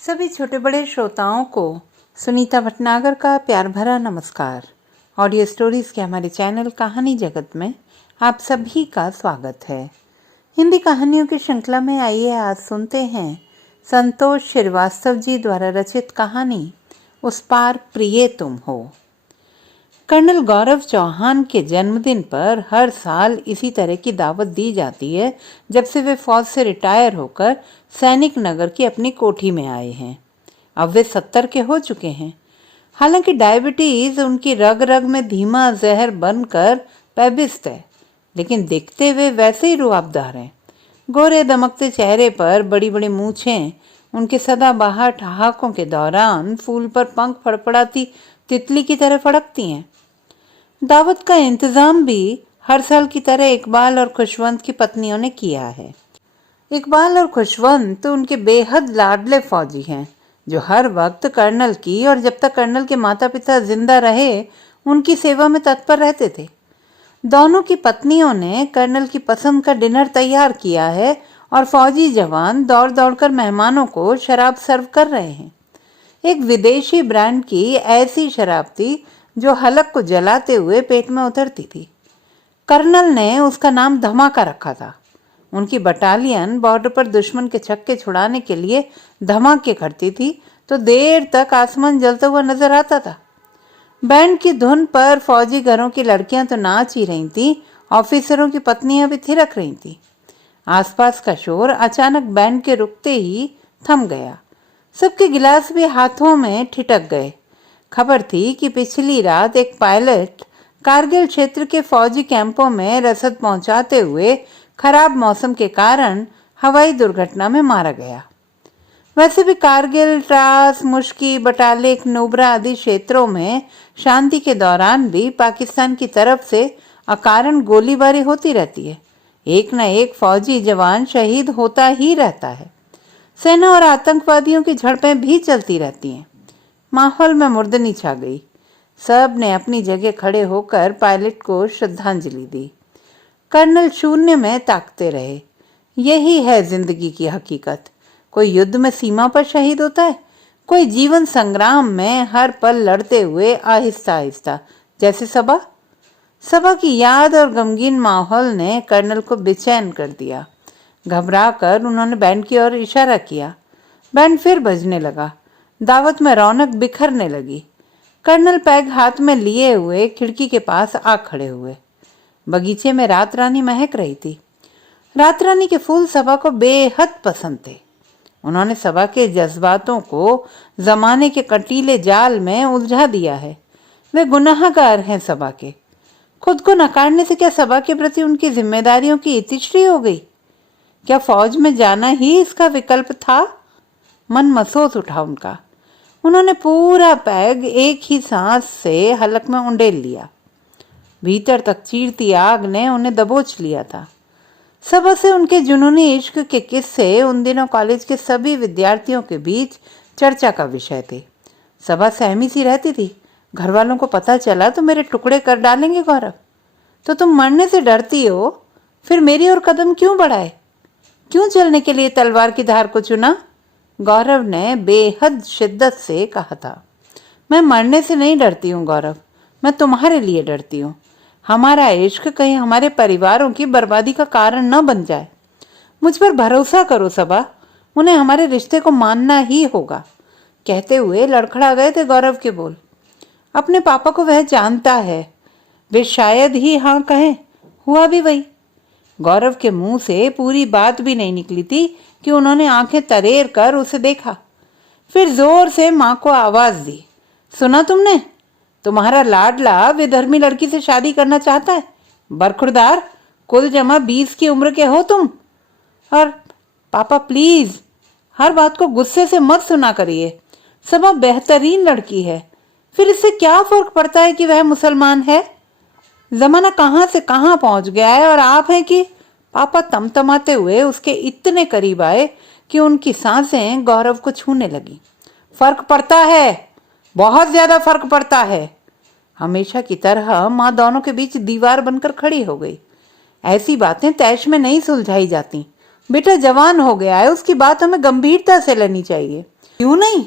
सभी छोटे बड़े श्रोताओं को सुनीता भटनागर का प्यार भरा नमस्कार। ऑडियो स्टोरीज के हमारे चैनल कहानी जगत में आप सभी का स्वागत है। हिंदी कहानियों की श्रृंखला में आइए आज सुनते हैं संतोष श्रीवास्तव जी द्वारा रचित कहानी उस पार प्रिय तुम हो। कर्नल गौरव चौहान के जन्मदिन पर हर साल इसी तरह की दावत दी जाती है जब से वे फौज से रिटायर होकर सैनिक नगर की अपनी कोठी में आए हैं। अब वे 70 के हो चुके हैं। हालांकि डायबिटीज उनकी रग रग में धीमा जहर बनकर पैबिस्त है, लेकिन दिखते वे वैसे ही रुआबदार हैं। गोरे दमकते चेहरे पर बड़ी बड़ी मूछें उनके सदाबहार ठहाकों के दौरान फूल पर पंख फड़फड़ाती तितली की तरह फड़कती हैं। दावत का इंतजाम भी हर साल की तरह इकबाल और खुशवंत की पत्नियों ने किया है। इकबाल और खुशवंत तो उनके बेहद लाडले फौजी हैं, जो हर वक्त कर्नल की और जब तक कर्नल के माता पिता जिंदा रहे उनकी सेवा में तत्पर रहते थे। दोनों की पत्नियों ने कर्नल की पसंद का डिनर तैयार किया है और फौजी जवान दौड़ दौड़कर मेहमानों को शराब सर्व कर रहे हैं। एक विदेशी ब्रांड की ऐसी शराब थी जो हलक को जलाते हुए पेट में उतरती थी। कर्नल ने उसका नाम धमाका रखा था। उनकी बटालियन बॉर्डर पर दुश्मन के छक्के छुड़ाने के लिए धमाके करती थी तो देर तक आसमान जलता हुआ नजर आता था। बैंड की धुन पर फौजी घरों की लड़कियां तो नाच ही रही थीं, ऑफिसरों की पत्नियां भी थिरक रही थीं। आसपास का शोर अचानक बैंड के रुकते ही थम गया। सबके गिलास भी हाथों में ठिठक गए। खबर थी कि पिछली रात एक पायलट कारगिल क्षेत्र के फौजी कैंपों में रसद पहुंचाते हुए खराब मौसम के कारण हवाई दुर्घटना में मारा गया। वैसे भी कारगिल, ट्रास, मुश्की, बटालिक, नुब्रा आदि क्षेत्रों में शांति के दौरान भी पाकिस्तान की तरफ से अकारण गोलीबारी होती रहती है। एक न एक फौजी जवान शहीद होता ही रहता है। सेना और आतंकवादियों की झड़पें भी चलती रहती हैं। माहौल में मुर्दनी छा गई। सब ने अपनी जगह खड़े होकर पायलट को श्रद्धांजलि दी। कर्नल शून्य में ताकते रहे। यही है जिंदगी की हकीकत। कोई युद्ध में सीमा पर शहीद होता है, कोई जीवन संग्राम में हर पल लड़ते हुए आहिस्ता आहिस्ता, जैसे सबा की याद और गमगीन माहौल ने कर्नल को बेचैन कर दिया। घबराकर उन्होंने बैंड की ओर इशारा किया। बैंड फिर बजने लगा। दावत में रौनक बिखरने लगी। कर्नल पैग हाथ में लिए हुए खिड़की के पास आ खड़े हुए। बगीचे में रात रानी महक रही थी। रात रानी के फूल सबा को बेहद पसंद थे। उन्होंने सबा के जज्बातों को जमाने के कटीले जाल में उलझा दिया है। वे गुनाहगार हैं सबा के। खुद को नकारने से क्या सबा के प्रति उनकी जिम्मेदारियों की इतिश्री हो गई? क्या फौज में जाना ही इसका विकल्प था? मन मसोस उठा उनका। उन्होंने पूरा पैग एक ही सांस से हलक में उंडेल लिया। भीतर तक चीरती आग ने उन्हें दबोच लिया था। सबा से उनके जुनूनी इश्क के किस्से उन दिनों कॉलेज के सभी विद्यार्थियों के बीच चर्चा का विषय थे। सबा सहमी सी रहती थी। घर वालों को पता चला तो मेरे टुकड़े कर डालेंगे गौरव। तो तुम मरने से डरती हो, फिर मेरी ओर कदम क्यों बढ़ाए? क्यों चलने के लिए तलवार की धार को चुना? गौरव ने बेहद शिद्दत से कहा था। मैं मरने से नहीं डरती हूँ गौरव, मैं तुम्हारे लिए डरती हूँ। हमारा इश्क कहीं हमारे परिवारों की बर्बादी का कारण न बन जाए। मुझ पर भरोसा करो सबा, उन्हें हमारे रिश्ते को मानना ही होगा। कहते हुए लड़खड़ा गए थे गौरव के बोल। अपने पापा को वह जानता है, वे शायद ही हाँ कहें। हुआ भी वही। गौरव के मुंह से पूरी बात भी नहीं निकली थी कि उन्होंने आंखें तरेर कर उसे देखा। फिर जोर से मां को आवाज दी। सुना तुमने? तुम्हारा लाडला विधर्मी लड़की से शादी करना चाहता है। बरखुरदार, कुल जमा 20 की उम्र के हो तुम। और पापा प्लीज, हर बात को गुस्से से मत सुना करिए। सबा बेहतरीन लड़की है। फिर इससे क्या फर्क पड़ता है कि वह मुसलमान है? जमाना कहाँ से कहाँ पहुंच गया है और आप हैं कि... पापा तमतमाते हुए उसके इतने करीब आए कि उनकी सांसें गौरव को छूने लगी। फर्क पड़ता है, बहुत ज्यादा फर्क पड़ता है। हमेशा की तरह माँ दोनों के बीच दीवार बनकर खड़ी हो गई। ऐसी बातें तैश में नहीं सुलझाई जाती। बेटा जवान हो गया है, उसकी बात हमें गंभीरता से लेनी चाहिए। क्यों नहीं,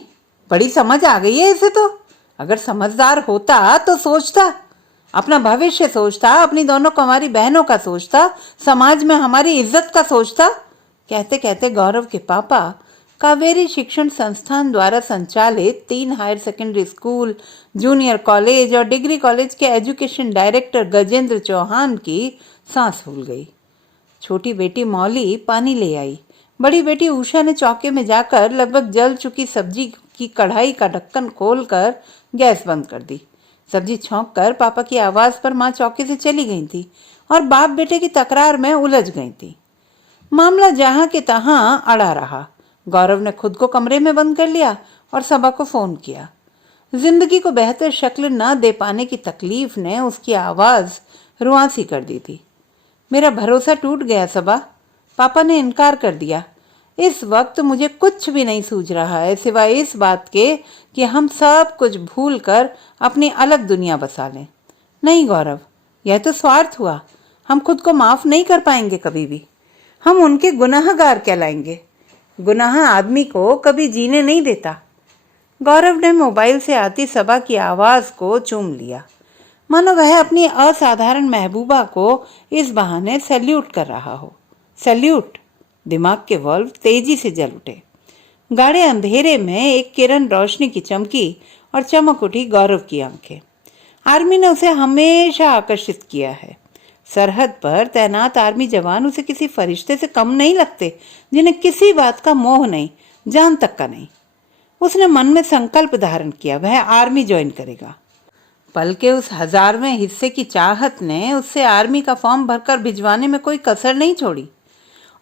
बड़ी समझ आ गई है इसे तो। अगर समझदार होता तो सोचता, अपना भविष्य सोचता, अपनी दोनों कुंवारी बहनों का सोचता, समाज में हमारी इज्जत का सोचता। कहते कहते गौरव के पापा कावेरी शिक्षण संस्थान द्वारा संचालित 3 higher secondary school, junior college और डिग्री कॉलेज के एजुकेशन डायरेक्टर गजेंद्र चौहान की सांस फूल गई। छोटी बेटी मौली पानी ले आई। बड़ी बेटी उषा ने चौके में जाकर लगभग जल चुकी सब्जी की कढ़ाई का ढक्कन खोलकर गैस बंद कर दी। सब्जी छौंक कर पापा की आवाज पर माँ चौके से चली गई थी और बाप बेटे की तकरार में उलझ गई थी। मामला जहां के तहां अड़ा रहा। गौरव ने खुद को कमरे में बंद कर लिया और सबा को फोन किया। जिंदगी को बेहतर शक्ल न दे पाने की तकलीफ ने उसकी आवाज रुआंसी कर दी थी। मेरा भरोसा टूट गया सबा, पापा ने इनकार कर दिया। इस वक्त मुझे कुछ भी नहीं सूझ रहा है सिवाय इस बात के कि हम सब कुछ भूल कर अपनी अलग दुनिया बसा लें। नहीं गौरव, यह तो स्वार्थ हुआ। हम खुद को माफ नहीं कर पाएंगे कभी भी। हम उनके गुनाहगार कहलाएंगे। गुनाह आदमी को कभी जीने नहीं देता। गौरव ने मोबाइल से आती सबा की आवाज को चूम लिया, मानो वह अपनी असाधारण महबूबा को इस बहाने सैल्यूट कर रहा हो। सैल्यूट! दिमाग के वल्व तेजी से जल उठे। गाढ़े अंधेरे में एक किरण रोशनी की चमकी और चमक उठी गौरव की आंखें। आर्मी ने उसे हमेशा आकर्षित किया है। सरहद पर तैनात आर्मी जवान उसे किसी फरिश्ते से कम नहीं लगते, जिन्हें किसी बात का मोह नहीं, जान तक का नहीं। उसने मन में संकल्प धारण किया, वह आर्मी ज्वाइन करेगा। पल के उस 1000वें हिस्से की चाहत ने उससे आर्मी का फॉर्म भरकर भिजवाने में कोई कसर नहीं छोड़ी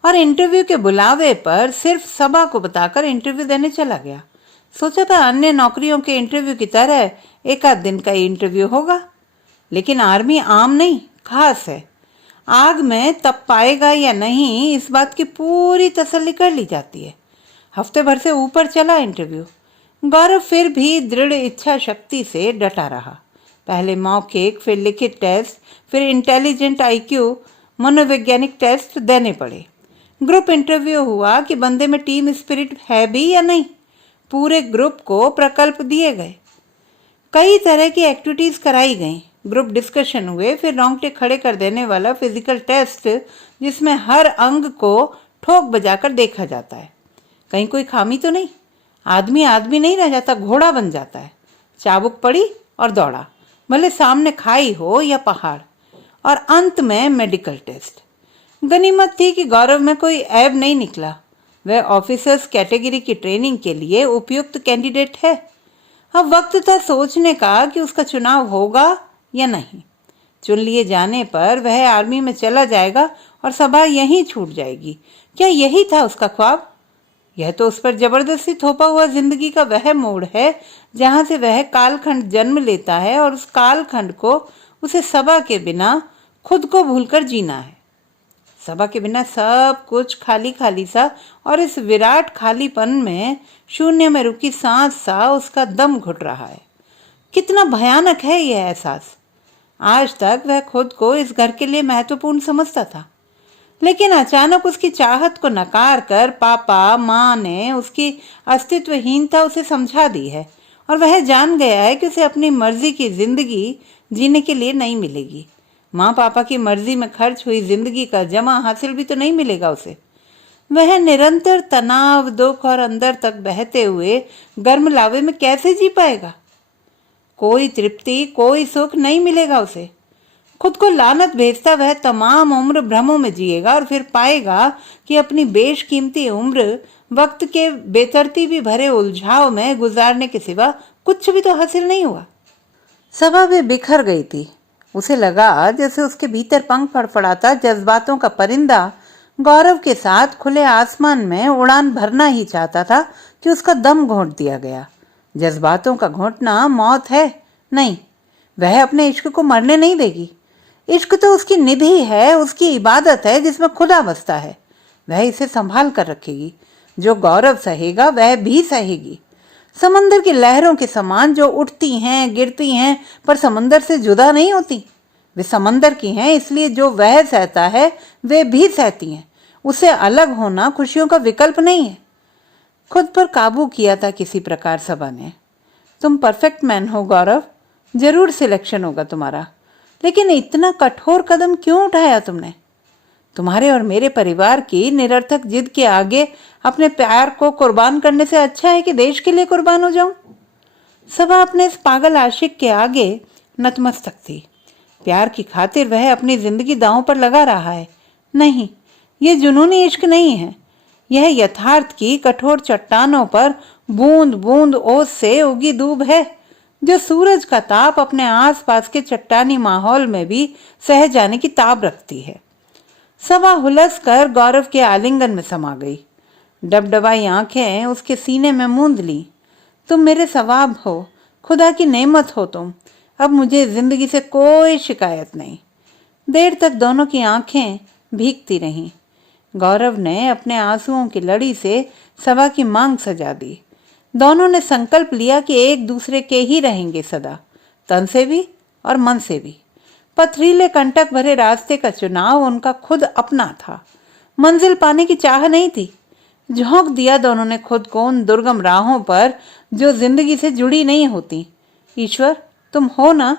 और इंटरव्यू के बुलावे पर सिर्फ सबा को बताकर इंटरव्यू देने चला गया। सोचा था अन्य नौकरियों के इंटरव्यू की तरह एक आध दिन का इंटरव्यू होगा, लेकिन आर्मी आम नहीं, खास है। आग में तप पाएगा या नहीं, इस बात की पूरी तसल्ली कर ली जाती है। हफ्ते भर से ऊपर चला इंटरव्यू। गौरव फिर भी दृढ़ इच्छा शक्ति से डटा रहा। पहले मौखिक, फिर लिखित टेस्ट, फिर इंटेलिजेंट आईक्यू, मनोवैज्ञानिक टेस्ट देने पड़े। ग्रुप इंटरव्यू हुआ कि बंदे में टीम स्पिरिट है भी या नहीं। पूरे ग्रुप को प्रकल्प दिए गए, कई तरह की एक्टिविटीज कराई गईं। ग्रुप डिस्कशन हुए, फिर रोंगटे खड़े कर देने वाला फिजिकल टेस्ट जिसमें हर अंग को ठोक बजाकर देखा जाता है, कहीं कोई खामी तो नहीं। आदमी आदमी नहीं रह जाता, घोड़ा बन जाता है। चाबुक पड़ी और दौड़ा, भले सामने खाई हो या पहाड़। और अंत में मेडिकल टेस्ट। गनीमत थी कि गौरव में कोई ऐब नहीं निकला। वह ऑफिसर्स कैटेगरी की ट्रेनिंग के लिए उपयुक्त कैंडिडेट है। अब वक्त था सोचने का कि उसका चुनाव होगा या नहीं। चुन लिए जाने पर वह आर्मी में चला जाएगा और सभा यहीं छूट जाएगी। क्या यही था उसका ख्वाब? यह तो उस पर जबरदस्ती थोपा हुआ जिंदगी का वह मोड़ है जहां से वह कालखंड जन्म लेता है और उस कालखंड को उसे सभा के बिना खुद को भूलकर जीना है। सभा के बिना सब कुछ खाली खाली सा, और इस विराट खालीपन में शून्य में रुकी सांस सा उसका दम घुट रहा है। कितना भयानक है यह एहसास। आज तक वह खुद को इस घर के लिए महत्वपूर्ण समझता था, लेकिन अचानक उसकी चाहत को नकार कर पापा माँ ने उसकी अस्तित्वहीनता उसे समझा दी है और वह जान गया है कि उसे अपनी मर्जी की जिंदगी जीने के लिए नहीं मिलेगी। माँ पापा की मर्जी में खर्च हुई जिंदगी का जमा हासिल भी तो नहीं मिलेगा उसे। वह निरंतर तनाव, दुख और अंदर तक बहते हुए गर्म लावे में कैसे जी पाएगा? कोई तृप्ति, कोई सुख नहीं मिलेगा उसे। खुद को लानत भेजता वह तमाम उम्र भ्रमों में जिएगा और फिर पाएगा कि अपनी बेशकीमती उम्र वक्त के बेतरतीबी भरे उलझाव में गुजारने के सिवा कुछ भी तो हासिल नहीं हुआ। सभा भी बिखर गई थी। उसे लगा जैसे उसके भीतर पंख फड़फड़ाता जज्बातों का परिंदा गौरव के साथ खुले आसमान में उड़ान भरना ही चाहता था कि उसका दम घोंट दिया गया। जज्बातों का घोंटना मौत है? नहीं, वह अपने इश्क को मरने नहीं देगी। इश्क तो उसकी निधि है, उसकी इबादत है जिसमें खुदा बसता है। वह इसे संभाल कर रखेगी। जो गौरव सहेगा वह भी सहेगी। समंदर की लहरों के समान जो उठती हैं, गिरती हैं, पर समंदर से जुदा नहीं होती। वे समंदर की हैं, इसलिए जो वह सहता है वे भी सहती हैं। उससे अलग होना खुशियों का विकल्प नहीं है। खुद पर काबू किया था किसी प्रकार सबा ने। तुम परफेक्ट मैन हो गौरव, जरूर सिलेक्शन होगा तुम्हारा, लेकिन इतना कठोर कदम क्यों उठाया तुमने? तुम्हारे और मेरे परिवार की निरर्थक जिद के आगे अपने प्यार को कुर्बान करने से अच्छा है कि देश के लिए कुर्बान हो जाऊं। सबा अपने इस पागल आशिक के आगे नतमस्तक थी। प्यार की खातिर वह अपनी जिंदगी दांव पर लगा रहा है। नहीं, यह जुनूनी इश्क नहीं है। यह यथार्थ की कठोर चट्टानों पर बूंद बूंद ओस से उगी दूब है, जो सूरज का ताप अपने आसपास के चट्टानी माहौल में भी सह जाने की ताब रखती है। सबा हुलस कर गौरव के आलिंगन में समा गई। डबडबाई आंखें उसके सीने में मूंद ली। तुम मेरे सवाब हो, खुदा की नेमत हो तुम। अब मुझे जिंदगी से कोई शिकायत नहीं। देर तक दोनों की आंखें भीगती रहीं। गौरव ने अपने आंसुओं की लड़ी से सबा की मांग सजा दी। दोनों ने संकल्प लिया कि एक दूसरे के ही रहेंगे सदा, तन से भी और मन से भी। पथरीले कंटक भरे रास्ते का चुनाव उनका खुद अपना था। मंजिल पाने की चाह नहीं थी। झोंक दिया दोनों ने खुद को उन दुर्गम राहों पर जो जिंदगी से जुड़ी नहीं होती। ईश्वर, तुम हो ना?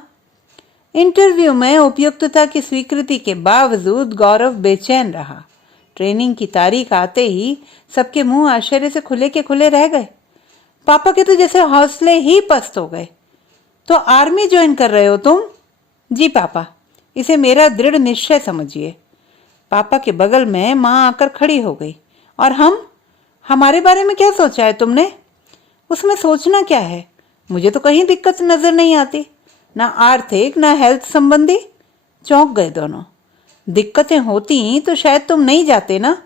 इंटरव्यू में उपयुक्तता की स्वीकृति के बावजूद गौरव बेचैन रहा। ट्रेनिंग की तारीख आते ही सबके मुंह आश्चर्य से खुले के खुले रह गए। पापा के तो जैसे हौसले ही पस्त हो गए। तो आर्मी ज्वाइन कर रहे हो तुम? जी पापा, इसे मेरा दृढ़ निश्चय समझिए। पापा के बगल में माँ आकर खड़ी हो गई। और हम? हमारे बारे में क्या सोचा है तुमने? उसमें सोचना क्या है, मुझे तो कहीं दिक्कत नजर नहीं आती, ना आर्थिक ना हेल्थ संबंधी। चौंक गए दोनों। दिक्कतें होती तो शायद तुम नहीं जाते ना,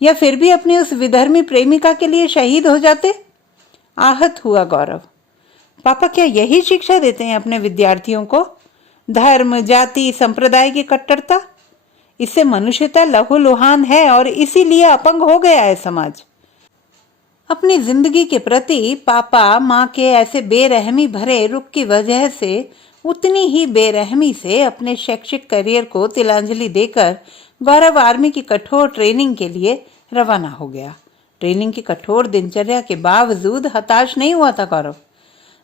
या फिर भी अपनी उस विधर्मी प्रेमिका के लिए शहीद हो जाते। आहत हुआ गौरव। पापा क्या यही शिक्षा देते हैं अपने विद्यार्थियों को? धर्म, जाति, संप्रदाय की कट्टरता? इससे मनुष्यता लहूलुहान है और इसीलिए अपंग हो गया है समाज। अपनी जिंदगी के प्रति पापा माँ के ऐसे बेरहमी भरे रुख की वजह से उतनी ही बेरहमी से अपने शैक्षिक करियर को तिलांजलि देकर गौरव आर्मी की कठोर ट्रेनिंग के लिए रवाना हो गया। ट्रेनिंग की कठोर दिनचर्या के बावजूद हताश नहीं हुआ था गौरव।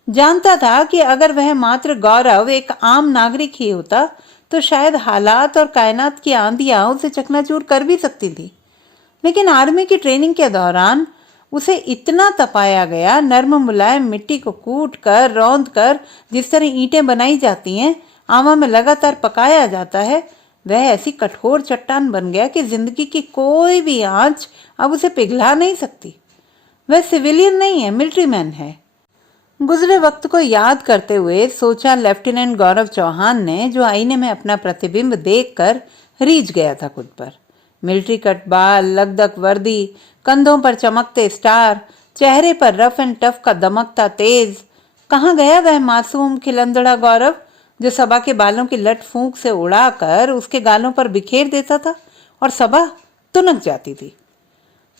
जानता था कि अगर वह मात्र गौरव एक आम नागरिक ही होता तो शायद हालात और कायनात की आंधियां उसे चकनाचूर कर भी सकती थी। लेकिन आर्मी की ट्रेनिंग के दौरान उसे इतना तपाया गया, नर्म मुलायम मिट्टी को कूट कर रौंद कर जिस तरह ईंटें बनाई जाती हैं, आवा में लगातार पकाया जाता है, वह ऐसी कठोर चट्टान बन गया कि जिंदगी की कोई भी आंच अब उसे पिघला नहीं सकती। वह सिविलियन नहीं है, मिलिट्री मैन है। गुजरे वक्त को याद करते हुए सोचा लेफ्टिनेंट गौरव चौहान ने, जो आईने में अपना प्रतिबिंब देखकर रीझ गया था खुद पर। मिलिट्री कट बाल, लगदक वर्दी, कंधों पर चमकते स्टार, चेहरे पर रफ एंड टफ का दमकता तेज। कहाँ गया वह मासूम खिलंदड़ा गौरव जो सबा के बालों की लट फूंक से उड़ाकर उसके गालों पर बिखेर देता था और सबा तुनक जाती थी।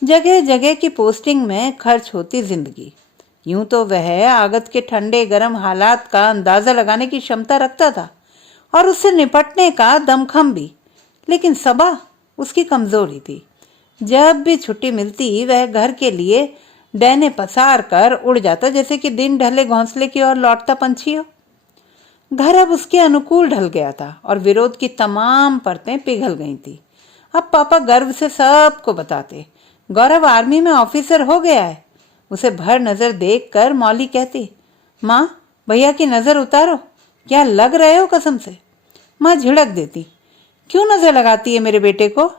जगह जगह की पोस्टिंग में खर्च होती जिंदगी। यूं तो वह आगत के ठंडे गर्म हालात का अंदाजा लगाने की क्षमता रखता था और उससे निपटने का दमखम भी, लेकिन सबा उसकी कमजोरी थी। जब भी छुट्टी मिलती वह घर के लिए डैने पसार कर उड़ जाता, जैसे कि दिन ढले घोंसले की ओर लौटता पंछी हो। घर अब उसके अनुकूल ढल गया था और विरोध की तमाम परतें पिघल गई थी। अब पापा गर्व से सबको बताते, गौरव आर्मी में ऑफिसर हो गया है। उसे भर नजर देखकर मौली कहती, माँ भैया की नजर उतारो, क्या लग रहे हो कसम से। माँ झिड़क देती, क्यों नजर लगाती है मेरे बेटे को।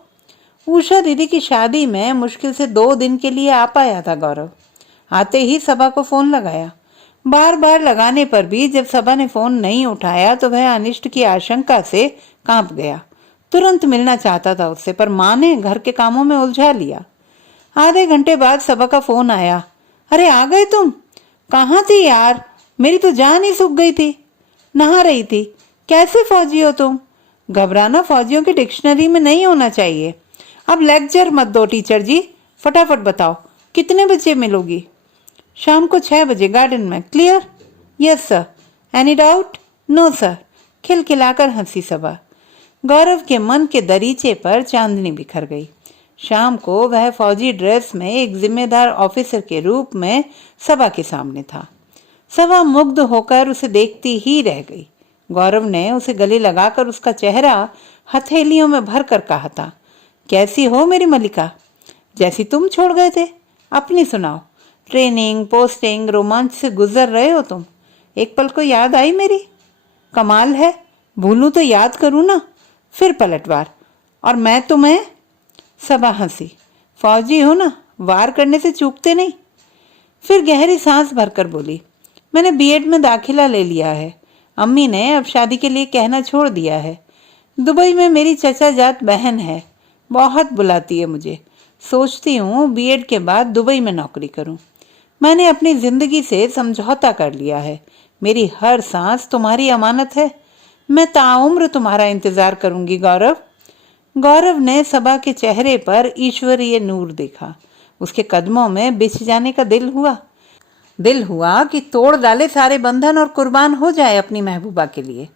उषा दीदी की शादी में मुश्किल से 2 दिन के लिए आ पाया था गौरव। आते ही सबा को फोन लगाया। बार बार लगाने पर भी जब सबा ने फोन नहीं उठाया तो वह अनिष्ट की आशंका से कांप गया। तुरंत मिलना चाहता था उससे, पर माँ ने घर के कामों में उलझा लिया। आधे घंटे बाद सबा का फोन आया। अरे आ गए तुम? कहाँ थी यार, मेरी तो जान ही सूख गई थी। नहा रही थी। कैसे फौजी हो तुम? घबराना फौजियों की डिक्शनरी में नहीं होना चाहिए। अब लेक्चर मत दो टीचर जी, फटाफट बताओ कितने बजे मिलोगी? शाम को 6 बजे गार्डन में। Clear? Yes sir. Any doubt? No sir. खिलखिलाकर हंसी सबा। गौरव के मन के दरीचे पर चांदनी बिखर गई। शाम को वह फौजी ड्रेस में एक जिम्मेदार ऑफिसर के रूप में सभा के सामने था। सभा मुग्ध होकर उसे देखती ही रह गई। गौरव ने उसे गले लगाकर उसका चेहरा हथेलियों में भर कर कहा था, कैसी हो मेरी मलिका, जैसी तुम छोड़ गए थे। अपनी सुनाओ, ट्रेनिंग, पोस्टिंग, रोमांच से गुजर रहे हो तुम। एक पल को याद आई मेरी? कमाल है, भूलूं तो याद करूं ना। फिर पलटवार, और मैं तुम्हें। सबा हंसी, फौजी हो ना, वार करने से चूकते नहीं। फिर गहरी सांस भरकर बोली, मैंने बीएड में दाखिला ले लिया है। अम्मी ने अब शादी के लिए कहना छोड़ दिया है। दुबई में मेरी चचा जात बहन है, बहुत बुलाती है मुझे। सोचती हूँ बीएड के बाद दुबई में नौकरी करूँ। मैंने अपनी जिंदगी से समझौता कर लिया है। मेरी हर सांस तुम्हारी अमानत है। मैं ताउम्र तुम्हारा इंतजार करूंगी गौरव। गौरव ने सबा के चेहरे पर ईश्वरीय नूर देखा। उसके कदमों में बिछ जाने का दिल हुआ कि तोड़ डाले सारे बंधन और कुर्बान हो जाए अपनी महबूबा के लिए।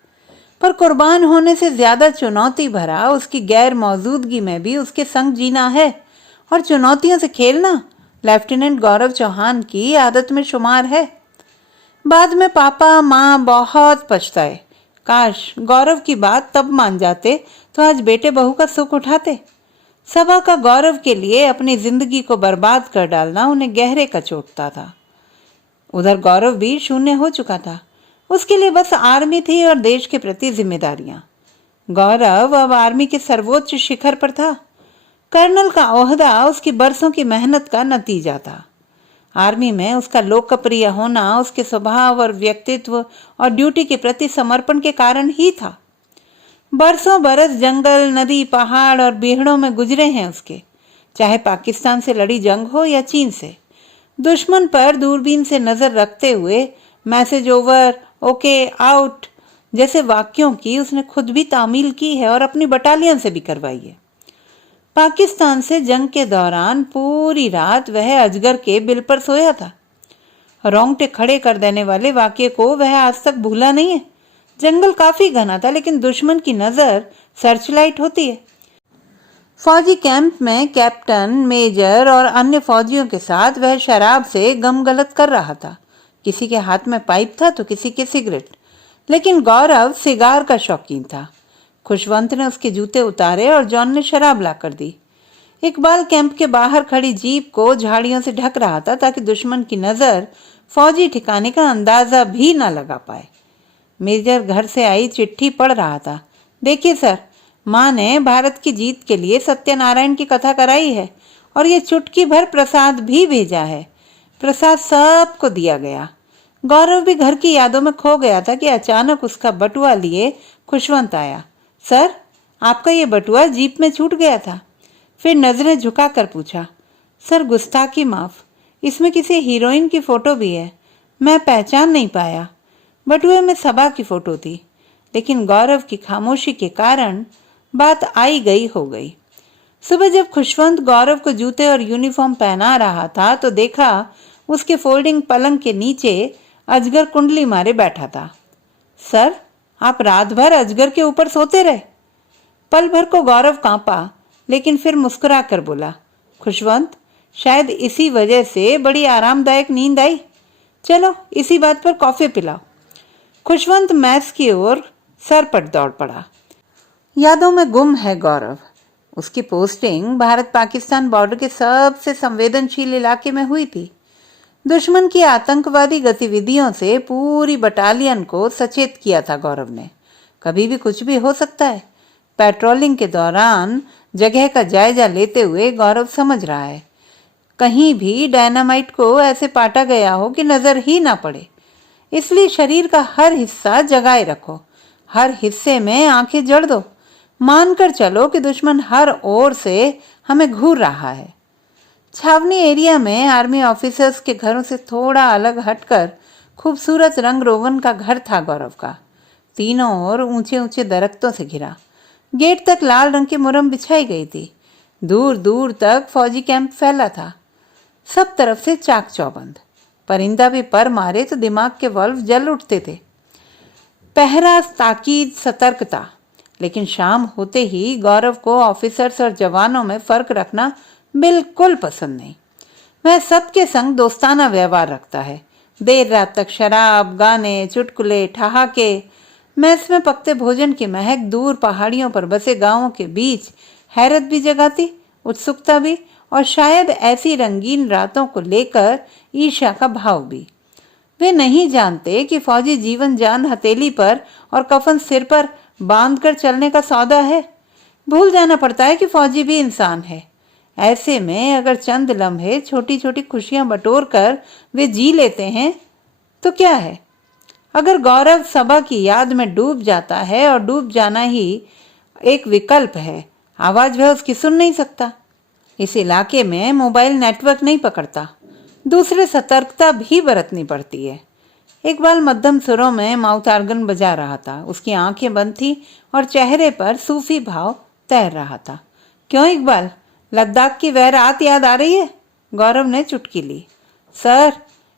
पर कुर्बान होने से ज्यादा चुनौती भरा उसकी गैर मौजूदगी में भी उसके संग जीना है, और चुनौतियों से खेलना लेफ्टिनेंट गौरव चौहान की आदत में शुमार है। बाद में पापा माँ बहुत पछताए। काश गौरव की बात तब मान जाते तो आज बेटे बहू का सुख उठाते। सबा का गौरव के लिए अपनी जिंदगी को बर्बाद कर डालना उन्हें गहरे कचोटता था। उधर गौरव भी शून्य हो चुका था। उसके लिए बस आर्मी थी और देश के प्रति जिम्मेदारियां। गौरव अब आर्मी के सर्वोच्च शिखर पर था। कर्नल का ओहदा उसकी बरसों की मेहनत का नतीजा था। आर्मी में उसका लोकप्रिय होना उसके स्वभाव और व्यक्तित्व और ड्यूटी के प्रति समर्पण के कारण ही था। बरसों बरस जंगल, नदी, पहाड़ और बीहड़ों में गुजरे हैं उसके, चाहे पाकिस्तान से लड़ी जंग हो या चीन से। दुश्मन पर दूरबीन से नजर रखते हुए मैसेज ओवर, ओके, आउट जैसे वाक्यों की उसने खुद भी तामील की है और अपनी बटालियन से भी करवाई है। पाकिस्तान से जंग के दौरान पूरी रात वह अजगर के बिल पर सोया था। रोंगटे खड़े कर देने वाले वाक्य को वह आज तक भूला नहीं है। जंगल काफी घना था, लेकिन दुश्मन की नजर सर्चलाइट होती है। फौजी कैंप में कैप्टन, मेजर और अन्य फौजियों के साथ वह शराब से गम गलत कर रहा था। किसी के हाथ में पाइप था तो किसी के सिगरेट, लेकिन गौरव सिगार का शौकीन था। खुशवंत ने उसके जूते उतारे और जॉन ने शराब लाकर दी। इकबाल कैंप के बाहर खड़ी जीप को झाड़ियों से ढक रहा था ताकि दुश्मन की नजर फौजी ठिकाने का अंदाजा भी न लगा पाए। मेजर घर से आई चिट्ठी पढ़ रहा था। देखिए सर, माँ ने भारत की जीत के लिए सत्यनारायण की कथा कराई है और ये चुटकी भर प्रसाद भी भेजा है। प्रसाद सबको दिया गया। गौरव भी घर की यादों में खो गया था कि अचानक उसका बटुआ लिए खुशवंत आया। सर, आपका ये बटुआ जीप में छूट गया था। फिर नजरें झुकाकर पूछा, सर गुस्ताखी माफ, इसमें किसी हीरोइन की फोटो भी है, मैं पहचान नहीं पाया। बटुए में सबा की फोटो थी, लेकिन गौरव की खामोशी के कारण बात आई गई हो गई। सुबह जब खुशवंत गौरव को जूते और यूनिफॉर्म पहना रहा था तो देखा उसके फोल्डिंग पलंग के नीचे अजगर कुंडली मारे बैठा था। सर, आप रात भर अजगर के ऊपर सोते रहे? पल भर को गौरव कांपा, लेकिन फिर मुस्कुरा कर बोला, खुशवंत, शायद इसी वजह से बड़ी आरामदायक नींद आई। चलो इसी बात पर कॉफी पिलाओ। खुशवंत मैस की ओर सरपट दौड़ पड़ा। यादों में गुम है गौरव। उसकी पोस्टिंग भारत पाकिस्तान बॉर्डर के सबसे संवेदनशील इलाके में हुई थी। दुश्मन की आतंकवादी गतिविधियों से पूरी बटालियन को सचेत किया था गौरव ने। कभी भी कुछ भी हो सकता है। पेट्रोलिंग के दौरान जगह का जायजा लेते हुए गौरव समझ रहा है, कहीं भी डायनामाइट को ऐसे पाटा गया हो कि नजर ही ना पड़े। इसलिए शरीर का हर हिस्सा जगाए रखो, हर हिस्से में आंखें जड़ दो। मानकर चलो कि दुश्मन हर ओर से हमें घूर रहा है। छावनी एरिया में आर्मी ऑफिसर्स के घरों से थोड़ा अलग हटकर खूबसूरत रंग रोगन का घर था गौरव का। तीनों ओर ऊंचे ऊंचे दरख्तों से घिरा। गेट तक लाल रंग की मुरम बिछाई गई थी। दूर दूर तक फौजी कैंप फैला था, सब तरफ से चाक चौबंद। परिंदा भी पर मारे तो दिमाग के वल्व जल उठते थे। पहरा, ताकीद, सतर्कता, लेकिन शाम होते ही गौरव को ऑफिसर्स और जवानों में फर्क रखना बिल्कुल पसंद नहीं। वह सबके संग दोस्ताना व्यवहार रखता है। देर रात तक शराब, गाने, चुटकुले, ठहाके, मेस में पकते भोजन की महक दूर पहाड़ियों पर बसे गांवों के बीच हैरत भी जगाती, उत्सुकता भी, और शायद ऐसी रंगीन रातों को लेकर ईर्ष्या का भाव भी। वे नहीं जानते कि फौजी जीवन जान हथेली पर और कफन सिर पर बांधकर चलने का सौदा है। भूल जाना पड़ता है कि फौजी भी इंसान है। ऐसे में अगर चंद लम्हे छोटी छोटी खुशियां बटोर कर वे जी लेते हैं तो क्या है। अगर गौरव सभा की याद में डूब जाता है और डूब जाना ही एक विकल्प है, आवाज वह उसकी सुन नहीं सकता। इस इलाके में मोबाइल नेटवर्क नहीं पकड़ता, दूसरे सतर्कता भी बरतनी पड़ती है। इकबाल मध्यम सुरों में माउथ आर्गन बजा रहा था। उसकी आंखें बंद थी और चेहरे पर सूफी भाव तैर रहा था। क्यों इकबाल, लद्दाख की वह रात याद आ रही है? गौरव ने चुटकी ली। सर,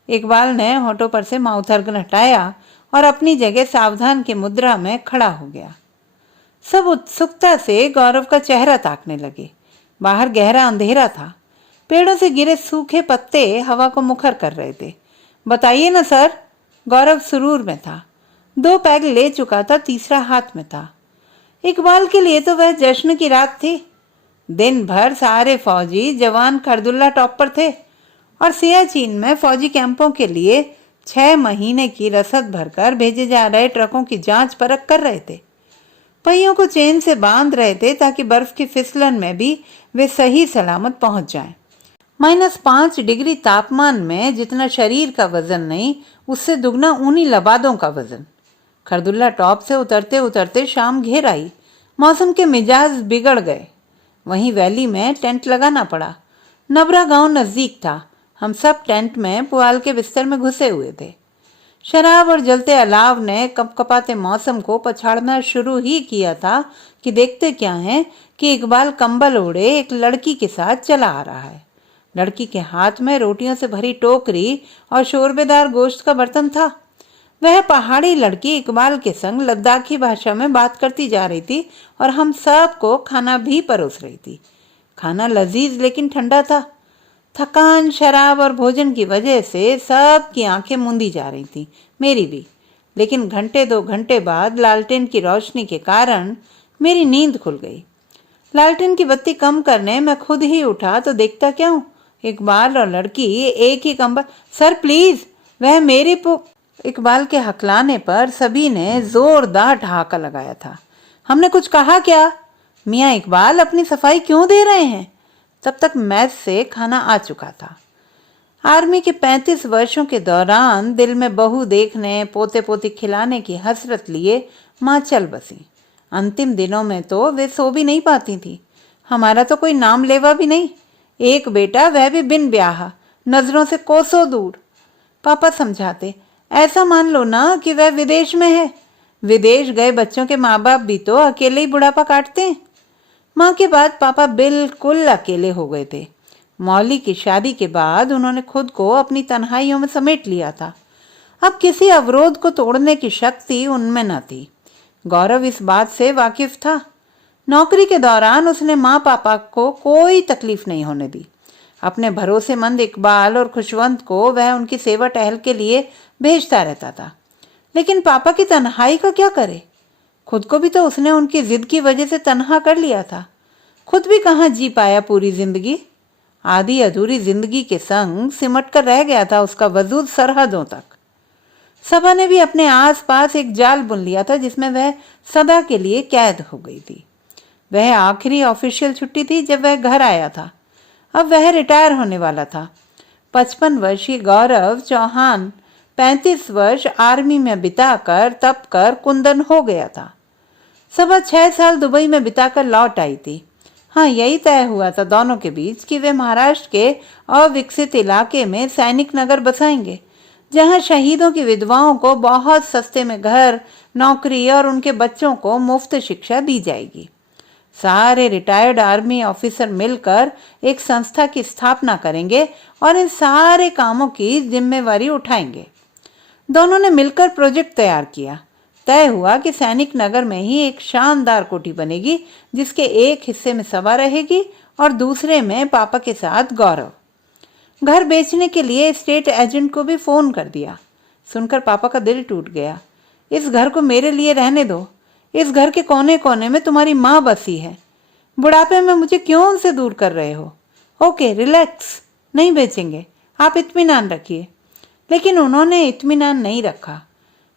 इकबाल ने होठों पर से माउथ आर्गन हटाया और अपनी जगह सावधान की मुद्रा में खड़ा हो गया। सब उत्सुकता से गौरव का चेहरा ताकने लगे। बाहर गहरा अंधेरा था। पेड़ों से गिरे सूखे पत्ते हवा को मुखर कर रहे थे। बताइए ना सर। गौरव सुरूर में था। 2 पैग ले चुका था, तीसरा हाथ में था। इकबाल के लिए तो वह जश्न की रात थी। दिन भर सारे फौजी जवान खरदुल्ला टॉप पर थे और सियाचिन में फौजी कैंपों के लिए 6 महीने की रसद भरकर भेजे जा रहे ट्रकों की जांच परख कर रहे थे। पहियों को चेन से बांध रहे थे ताकि बर्फ की फिसलन में भी वे सही सलामत पहुंच जाएं। -5 डिग्री तापमान में जितना शरीर का वजन नहीं, उससे दुगना ऊनी लबादों का वजन। खरदुल्ला टॉप से उतरते उतरते शाम घेर आई। मौसम के मिजाज बिगड़ गए। वहीं वैली में टेंट लगाना पड़ा। नबरा गांव नजदीक था। हम सब टेंट में पुआल के बिस्तर में घुसे हुए थे। शराब और जलते अलाव ने कपकपाते मौसम को पछाड़ना शुरू ही किया था कि देखते क्या है कि इकबाल कंबल ओढ़े एक लड़की के साथ चला आ रहा है। लड़की के हाथ में रोटियों से भरी टोकरी और शोरबेदार गोश्त का बर्तन था। वह पहाड़ी लड़की इकबाल के संग लद्दाखी भाषा में बात करती जा रही थी और हम सब को खाना भी परोस रही थी। खाना लजीज लेकिन ठंडा था। थकान, शराब और भोजन की वजह से सब की आंखें मूंदी जा रही थी, मेरी भी। लेकिन घंटे 2 घंटे बाद लालटेन की रोशनी के कारण मेरी नींद खुल गई। लालटेन की बत्ती कम करने मैं खुद ही उठा तो देखता क्या हूँ, इकबाल और लड़की एक ही कंबल। सर प्लीज, वह मेरी इकबाल के हकलाने पर सभी ने जोरदार ठहाका लगाया था। हमने कुछ कहा क्या? मियाँ इकबाल अपनी सफाई क्यों दे रहे हैं? तब तक मैस से खाना आ चुका था। आर्मी के 35 वर्षों के दौरान दिल में बहू देखने, पोते पोती खिलाने की हसरत लिए माँ चल बसी। अंतिम दिनों में तो वे सो भी नहीं पाती थी। हमारा तो कोई नाम लेवा भी नहीं। एक बेटा, वह भी बिन ब्याह, नजरों से कोसों दूर। पापा समझाते, ऐसा मान लो ना कि वह विदेश में है। विदेश गए बच्चों के माँ बाप भी तो अकेले ही बुढ़ापा काटते हैं। माँ के बाद पापा बिल्कुल अकेले हो गए थे। मौली की शादी के बाद उन्होंने खुद को अपनी तन्हाइयों में समेट लिया था। अब किसी अवरोध को तोड़ने की शक्ति उनमें न थी। गौरव इस बात से वाकिफ था। नौकरी के दौरान उसने माँ पापा को कोई तकलीफ नहीं होने दी। अपने भरोसेमंद इकबाल और खुशवंत को वह उनकी सेवा टहल के लिए भेजता रहता था। लेकिन पापा की तन्हाई का क्या करे? खुद को भी तो उसने उनकी जिद की वजह से तन्हा कर लिया था। खुद भी कहाँ जी पाया पूरी जिंदगी। आधी अधूरी जिंदगी के संग सिमट कर रह गया था उसका वजूद सरहदों तक। सभा ने भी अपने आसपास एक जाल बुन लिया था जिसमें वह सदा के लिए कैद हो गई थी। वह आखिरी ऑफिशियल छुट्टी थी जब वह घर आया था। अब वह रिटायर होने वाला था। 55 वर्षीय गौरव चौहान 35 वर्ष आर्मी में बिताकर तप कर कुंदन हो गया था। सभा 6 साल दुबई में बिताकर लौट आई थी। हाँ, यही तय हुआ था दोनों के बीच कि वे महाराष्ट्र के अविकसित इलाके में सैनिक नगर बसाएंगे, जहाँ शहीदों की विधवाओं को बहुत सस्ते में घर, नौकरी और उनके बच्चों को मुफ्त शिक्षा दी जाएगी। सारे रिटायर्ड आर्मी ऑफिसर मिलकर एक संस्था की स्थापना करेंगे और इन सारे कामों की जिम्मेवारी उठाएंगे। दोनों ने मिलकर प्रोजेक्ट तैयार किया। तय हुआ कि सैनिक नगर में ही एक शानदार कोठी बनेगी, जिसके एक हिस्से में सबा रहेगी और दूसरे में पापा के साथ गौरव। घर बेचने के लिए स्टेट एजेंट को भी फोन कर दिया। सुनकर पापा का दिल टूट गया। इस घर को मेरे लिए रहने दो। इस घर के कोने कोने में तुम्हारी माँ बसी है। बुढ़ापे में मुझे क्यों उनसे दूर कर रहे हो? ओके, रिलैक्स, नहीं बेचेंगे, आप इत्मीनान रखिए। लेकिन उन्होंने इत्मीनान नहीं रखा।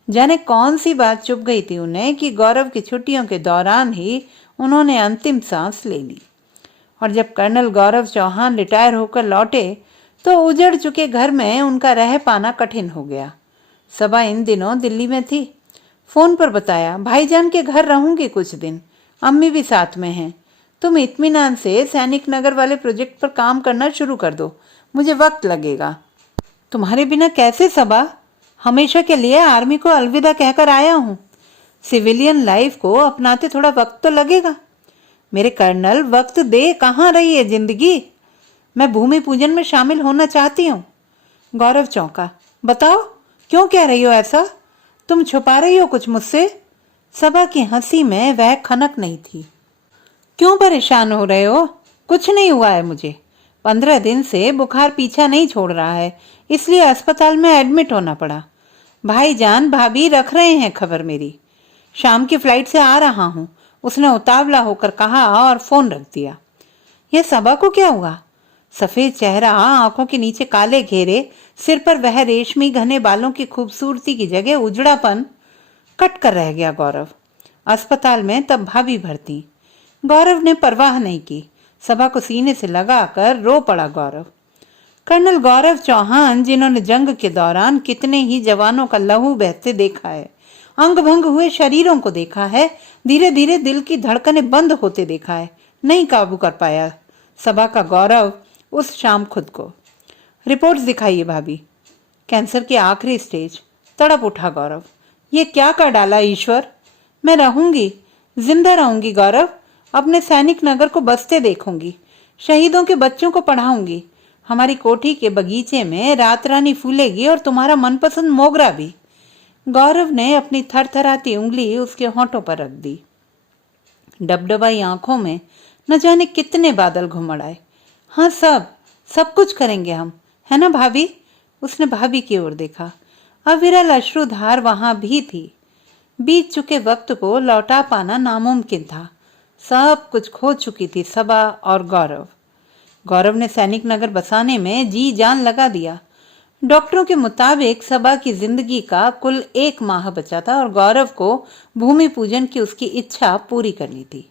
जाने कौन सी बात चुभ गई थी उन्हें कि गौरव की छुट्टियों के दौरान ही उन्होंने अंतिम सांस ले ली। और जब कर्नल गौरव चौहान रिटायर होकर लौटे तो उजड़ चुके घर में उनका रह पाना कठिन हो गया। सबा इन दिनों दिल्ली में थी। फोन पर बताया, भाईजान के घर रहूंगी कुछ दिन, अम्मी भी साथ में हैं। तुम इत्मीनान से सैनिक नगर वाले प्रोजेक्ट पर काम करना शुरू कर दो, मुझे वक्त लगेगा। तुम्हारे बिना कैसे सबा? हमेशा के लिए आर्मी को अलविदा कहकर आया हूँ। सिविलियन लाइफ को अपनाते थोड़ा वक्त तो लगेगा। मेरे कर्नल, वक्त दे कहाँ रही है जिंदगी? मैं भूमि पूजन में शामिल होना चाहती हूँ। गौरव चौंका। बताओ, क्यों कह रही हो ऐसा? तुम छुपा रही हो कुछ मुझसे? सबा की हंसी में वह खनक नहीं थी। क्यों परेशान हो रहे हो? कुछ नहीं हुआ है मुझे। 15 दिन से बुखार पीछा नहीं छोड़ रहा है, इसलिए अस्पताल में एडमिट होना पड़ा। भाईजान भाभी रख रहे हैं खबर मेरी। शाम की फ्लाइट से आ रहा हूँ, उसने उतावला होकर कहा और फोन रख दिया। यह सबा को क्या हुआ? सफेद चेहरा, आंखों के नीचे काले घेरे, सिर पर वह रेशमी घने बालों की खूबसूरती की जगह उजड़ापन। कट कर रह गया गौरव। अस्पताल में तब भाभी भर्ती। गौरव ने परवाह नहीं की। सबा को सीने से लगाकर रो पड़ा गौरव। कर्नल गौरव चौहान, जिन्होंने जंग के दौरान कितने ही जवानों का लहू बहते देखा है, अंग भंग हुए शरीरों को देखा है, धीरे धीरे दिल की धड़कनें बंद होते देखा है, नहीं काबू कर पाया सबा का गौरव उस शाम खुद को। रिपोर्ट्स दिखाइए भाभी। कैंसर की आखिरी स्टेज। तड़प उठा गौरव। ये क्या कर डाला ईश्वर? मैं रहूंगी, जिंदा रहूंगी गौरव। अपने सैनिक नगर को बसते देखूंगी, शहीदों के बच्चों को पढ़ाऊंगी। हमारी कोठी के बगीचे में रात रानी फूलेगी और तुम्हारा मनपसंद मोगरा भी। गौरव ने अपनी थरथराती उंगली उसके होंठों पर रख दी। डबडबाई आंखों में न जाने कितने बादल घुमड़ आए। हाँ, सब कुछ करेंगे हम, है ना भाभी? उसने भाभी की ओर देखा। अविरल अश्रुधार वहां भी थी। बीत चुके वक्त को लौटा पाना नामुमकिन था। सब कुछ खो चुकी थी सबा और गौरव। गौरव ने सैनिक नगर बसाने में जी जान लगा दिया। डॉक्टरों के मुताबिक सबा की जिंदगी का कुल 1 माह बचा था और गौरव को भूमि पूजन की उसकी इच्छा पूरी करनी थी।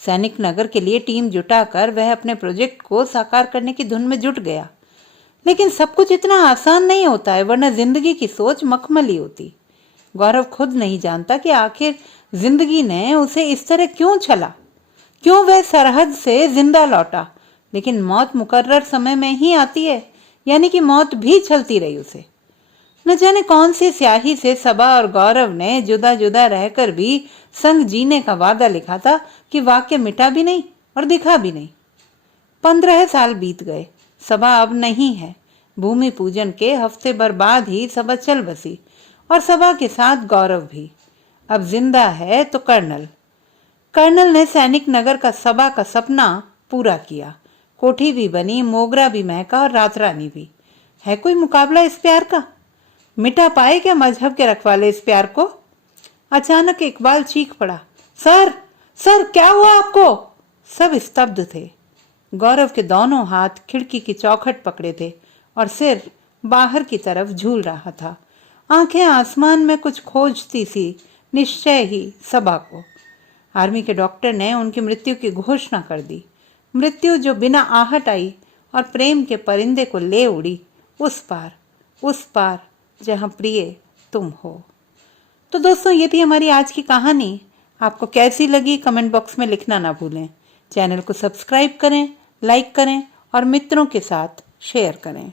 सैनिक नगर के लिए टीम जुटाकर वह अपने प्रोजेक्ट को साकार करने की धुन में जुट गया। लेकिन सब कुछ इतना आसान नहीं होता है, वरना जिंदगी की सोच मखमली होती। गौरव खुद नहीं जानता कि आखिर जिंदगी ने उसे इस तरह क्यों छला, क्यों वह सरहद से जिंदा लौटा। लेकिन मौत मुकर्रर समय में ही आती है, यानी कि मौत भी छलती रही उसे। न जाने कौन सी स्याही से सबा और गौरव ने जुदा जुदा रहकर भी संग जीने का वादा लिखा था कि वाक्य मिटा भी नहीं और दिखा भी नहीं। 15 साल बीत गए। सबा अब नहीं है। भूमि पूजन के हफ्ते भर बाद ही सबा चल बसी और सबा के साथ गौरव भी। अब जिंदा है तो कर्नल ने सैनिक नगर का सबा का सपना पूरा किया। कोठी भी बनी, मोगरा भी महका और रात रानी भी। है कोई मुकाबला इस प्यार का? मिटा पाए क्या मजहब के रखवाले इस प्यार को? अचानक इकबाल चीख पड़ा, सर क्या हुआ आपको? सब स्तब्ध थे। गौरव के दोनों हाथ खिड़की की चौखट पकड़े थे और सिर बाहर की तरफ झूल रहा था। आंखें आसमान में कुछ खोजती सी निश्चय ही सबा को। आर्मी के डॉक्टर ने उनकी मृत्यु की घोषणा कर दी। मृत्यु जो बिना आहट आई और प्रेम के परिंदे को ले उड़ी उस पार जहां प्रिय तुम हो। तो दोस्तों, ये थी हमारी आज की कहानी। आपको कैसी लगी कमेंट बॉक्स में लिखना ना भूलें। चैनल को सब्सक्राइब करें, लाइक करें और मित्रों के साथ शेयर करें।